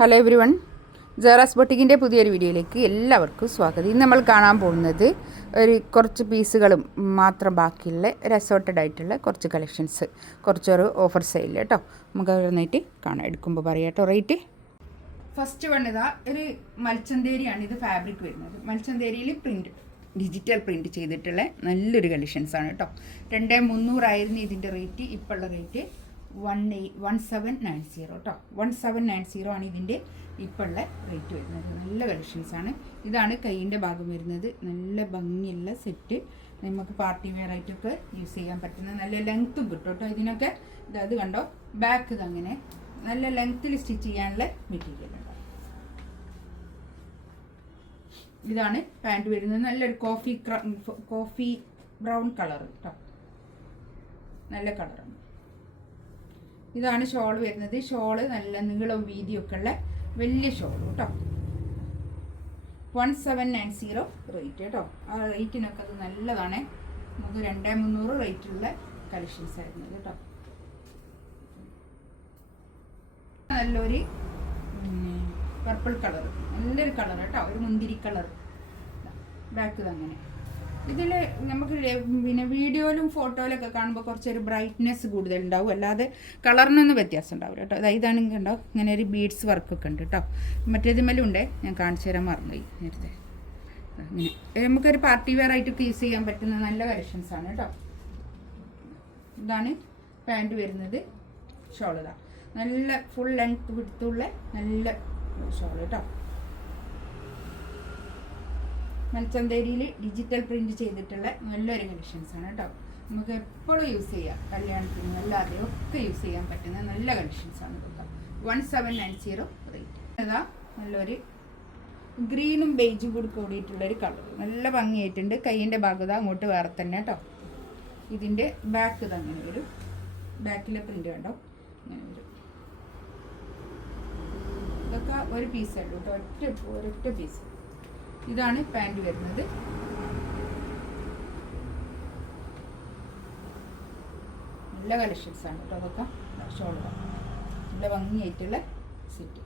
Hello every one, ജറാസ് ബൊട്ടിക്കിൻ്റെ പുതിയൊരു വീഡിയോയിലേക്ക് എല്ലാവർക്കും സ്വാഗതം. ഇന്ന് നമ്മൾ കാണാൻ പോകുന്നത് കുറച്ച് പീസുകളും മാത്രം ബാക്കിയുള്ള അസോർട്ടഡ് ആയിട്ടുള്ള കുറച്ച് കളക്ഷൻസ്, കുറച്ചൊരു ഓഫർ സെയിൽ കേട്ടോ. നമുക്ക് ഓരോന്നായിട്ട് കാണാം, എടുക്കുമ്പോൾ പറയാം കേട്ടോ റേറ്റ്. ഫസ്റ്റ് വൺ ഇതാ ഒരു മൽച്ചന്തേരിയാണ് ഇത് ഫാബ്രിക് വരുന്നത്. മൽച്ചന്തേരിയിൽ പ്രിൻറ്റ്, ഡിജിറ്റൽ പ്രിൻറ്റ് ചെയ്തിട്ടുള്ള നല്ലൊരു കളക്ഷൻസാണ് കേട്ടോ. 2300 ഇതിൻ്റെ റേറ്റ്. ഇപ്പോൾ ഉള്ള റേറ്റ് 1790 കേട്ടോ. 1790 ആണ് ഇതിൻ്റെ ഇപ്പോൾ ഉള്ള റേറ്റ് വരുന്നത്. നല്ല കളക്ഷൻസാണ്. ഇതാണ് കൈയിൻ്റെ ഭാഗം വരുന്നത്. നല്ല ഭംഗിയുള്ള സെറ്റ്, നമുക്ക് പാർട്ടി വെയർ ആയിട്ടൊക്കെ യൂസ് ചെയ്യാൻ പറ്റുന്ന നല്ല ലെങ്ത്തും കിട്ടും കേട്ടോ ഇതിനൊക്കെ. ഇത് കണ്ടോ, ബാക്ക് ഇതങ്ങനെ നല്ല ലെങ്ത്തിൽ സ്റ്റിച്ച് ചെയ്യാനുള്ള മെറ്റീരിയൽ ഉണ്ടോ. ഇതാണ് പാൻറ്റ് വരുന്നത്. നല്ലൊരു കോഫി ബ്രൗൺ കളർ കേട്ടോ, നല്ല കളറാണ്. ഇതാണ് ഷോൾ വരുന്നത്. ഷോള് നല്ല നീളവും വീതിയൊക്കെ ഉള്ള വലിയ ഷോൾ കേട്ടോ. 1790 റേറ്റ് കേട്ടോ. ആ റേറ്റിനൊക്കെ അത് നല്ലതാണ്. നമുക്ക് 2300 റേറ്റുള്ള കളക്ഷൻസ് ആയിരുന്നു കേട്ടോ. നല്ലൊരു പർപ്പിൾ കളർ, നല്ലൊരു കളർ കേട്ടോ, ഒരു മുന്തിരി കളർ. ബാക്ക് അങ്ങനെ ഇതിൽ നമുക്ക് പിന്നെ വീഡിയോയിലും ഫോട്ടോയിലൊക്കെ കാണുമ്പോൾ കുറച്ചൊരു ബ്രൈറ്റ്നെസ് കൂടുതലുണ്ടാവും, അല്ലാതെ കളറിനൊന്നും വ്യത്യാസം ഉണ്ടാവില്ല കേട്ടോ. അതായത് ഇതാണെങ്കിൽ ഉണ്ടാവും ഇങ്ങനെ ഒരു ബീഡ്സ് വർക്കൊക്കെ ഉണ്ട് കേട്ടോ. മറ്റേതുമേലും ഉണ്ട്, ഞാൻ കാണിച്ചു തരാൻ മറന്നുപോയി നേരത്തെ. ഇങ്ങനെ നമുക്കൊരു പാർട്ടി വെയർ ആയിട്ടൊക്കെ യൂസ് ചെയ്യാൻ പറ്റുന്ന നല്ല കളക്ഷൻസാണ് കേട്ടോ. ഇതാണ് പാൻറ്റ് വരുന്നത്. ഷോൾ ഇതാ നല്ല ഫുൾ ലെങ്ത് വിടുത്തുള്ള നല്ല ഷോൾ കേട്ടോ. മൽച്ചന്തേരിയിൽ ഡിജിറ്റൽ പ്രിൻറ്റ് ചെയ്തിട്ടുള്ള നല്ലൊരു കളക്ഷൻസാണ് കേട്ടോ. നമുക്ക് എപ്പോഴും യൂസ് ചെയ്യാം, കല്യാണത്തിനും അല്ലാതെ ഒക്കെ യൂസ് ചെയ്യാൻ പറ്റുന്ന നല്ല കളക്ഷൻസാണ് കേട്ടോ. 1790 റേറ്റ്. അതാ നല്ലൊരു ഗ്രീനും ബേജും കൂടി കൂടിയിട്ടുള്ളൊരു കളർ, നല്ല ഭംഗിയായിട്ടുണ്ട്. കൈയിൻ്റെ ഭാഗത അങ്ങോട്ട് വേറെ തന്നെ കേട്ടോ. ഇതിൻ്റെ ബാക്ക് ഇതങ്ങനെ വരും. ബാക്കിലെ പ്രിൻ്റ് കണ്ടോ, അങ്ങനെ വരും. ഇതൊക്കെ ഒരു പീസേ ഉള്ളൂ കേട്ടോ, ഒരൊറ്റ പീസ്. ഇതാണ് പാൻറ് വരുന്നത്. നല്ല കളക്ഷൻസാണ് കേട്ടോ. അതൊക്കെ ഷോൾഡർ നല്ല ഭംഗിയായിട്ടുള്ള സെറ്റ്.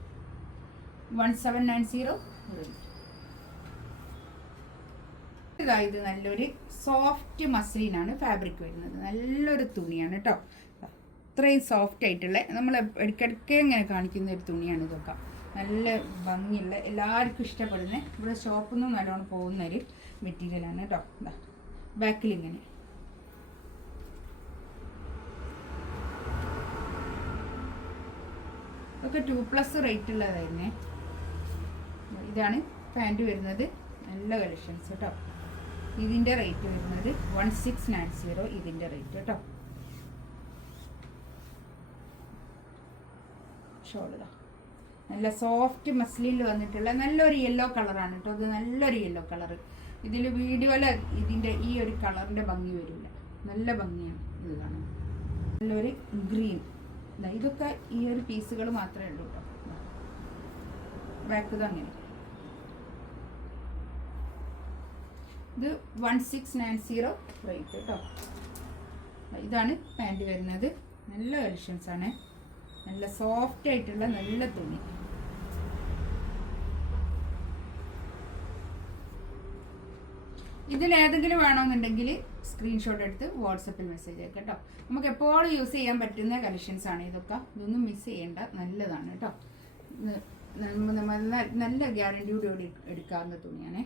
1790 റേറ്റ്. ഇത് നല്ലൊരു സോഫ്റ്റ് മസ്ലിനാണ് ഫാബ്രിക് വരുന്നത്. നല്ലൊരു തുണിയാണ് കേട്ടോ. അത്രയും സോഫ്റ്റ് ആയിട്ടുള്ള, നമ്മൾ ഇടയ്ക്കിടയ്ക്ക് ഇങ്ങനെ കാണിക്കുന്ന ഒരു തുണിയാണ് ഇതൊക്കെ. നല്ല ഭംഗിയുള്ള, എല്ലാവർക്കും ഇഷ്ടപ്പെടുന്ന, ഇവിടെ ഷോപ്പിൽ നിന്ന് നല്ലോണം പോകുന്നൊരു മെറ്റീരിയലാണ് കേട്ടോ. ബാക്കിൽ ഇങ്ങനെ ഒക്കെ 2+ റേറ്റ് ഉള്ളതായിരുന്നേ. ഇതാണ് പാൻറ്റ് വരുന്നത്. നല്ല കളക്ഷൻസ് കേട്ടോ. ഇതിൻ്റെ റേറ്റ് വരുന്നത് 1690 ഇതിൻ്റെ റേറ്റ് കേട്ടോ. ഷോൾഡർ നല്ല സോഫ്റ്റ് മസ്ലിനിൽ വന്നിട്ടുള്ള നല്ലൊരു യെല്ലോ കളറാണ് കേട്ടോ. അത് നല്ലൊരു യെല്ലോ കളർ. ഇതിൽ വീഡിയോയിൽ ഇതിൻ്റെ ഈ ഒരു കളറിൻ്റെ ഭംഗി വരില്ല, നല്ല ഭംഗിയാണ് ഇത് കാണാൻ. നല്ലൊരു ഗ്രീൻ. ഇതൊക്കെ ഈ ഒരു പീസുകൾ മാത്രമേ ഉള്ളൂ കേട്ടോ. ബാക്ക് അങ്ങനെ. ഇത് 1690 റേറ്റ് കേട്ടോ. ഇതാണ് പാൻറ്റ് വരുന്നത്. നല്ല കളക്ഷൻസാണ്, നല്ല സോഫ്റ്റ് ആയിട്ടുള്ള നല്ല തുണി. ഇതിലേതെങ്കിലും വേണമെന്നുണ്ടെങ്കിൽ സ്ക്രീൻഷോട്ട് എടുത്ത് വാട്സപ്പിൽ മെസ്സേജ് അയക്കാം കേട്ടോ. നമുക്ക് എപ്പോഴും യൂസ് ചെയ്യാൻ പറ്റുന്ന കളക്ഷൻസാണ് ഇതൊക്കെ. ഇതൊന്നും മിസ് ചെയ്യേണ്ട, നല്ലതാണ് കേട്ടോ. നല്ല ഗ്യാരണ്ടിയോടുകൂടി എടുക്കാവുന്ന തുണിയാണ്.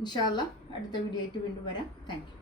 ഇൻഷാ അല്ലാഹ് അടുത്ത വീഡിയോ ആയിട്ട് വീണ്ടും വരാം. Thank you.